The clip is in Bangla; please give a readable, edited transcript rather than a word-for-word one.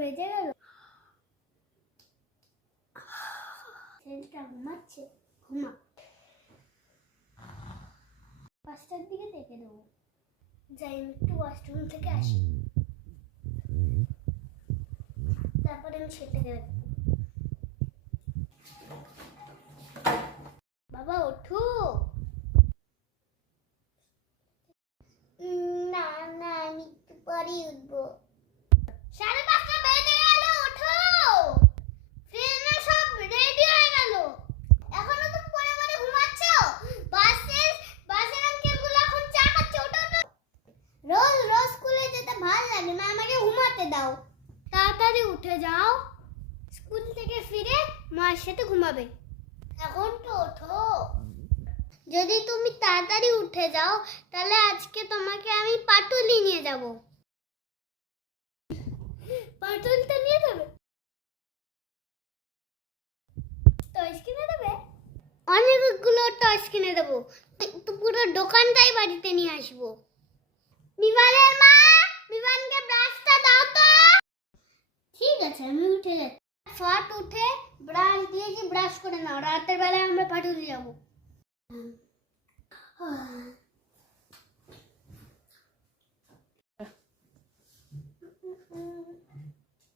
বেজে গেল। ছেলেটা ঘুমাচ্ছে, ঘুমা। 5টার দিকে ডেকে দেবো। যাই আমি একটু ওয়াশরুম থেকে আসি, তারপরে আমি সেটাকে রাখবো। বাবা ওঠো। না না, আমি একটু পরেই উঠবো। 5:30 বেজে গেল, ওঠো। ফ্রেন্ডরা সব রেডি হয়ে গেল, এখনো তুমি পরে পরে ঘুমাচ্ছো। বাসের আঙ্কেলগুলো এখন চা খাচ্ছে, ওঠো ওঠো। রোজ রোজ স্কুলে যেতে ভালো লাগে না, আমাকে ঘুমাতে দাও। তাড়াতাড়ি উঠে যাও, স্কুল থেকে ফিরে মার সাথে ঘুমাবে। এখন তো ওঠো। যদি তুমি তাড়াতাড়ি উঠে যাও তাহলে আজকে তোমাকে আমি পাটুলি নিয়ে যাব। পাটুলিটা নিয়ে যাবে? টয়স কিনে দেবে? অনেকগুলো টয়স কিনে দেবো, তো পুরো দোকানটাই বাড়িতে নিয়ে আসবো। বিমানের মা, বিমানকে ব্রাশটা দাও তো। ঠিক আছে, আমি উঠে যাচ্ছি। ফাট উঠে ব্রাশ দিয়েছি, ব্রাশ করে নাও, রাতের বেলায় আমরা পাটুলি যাবো।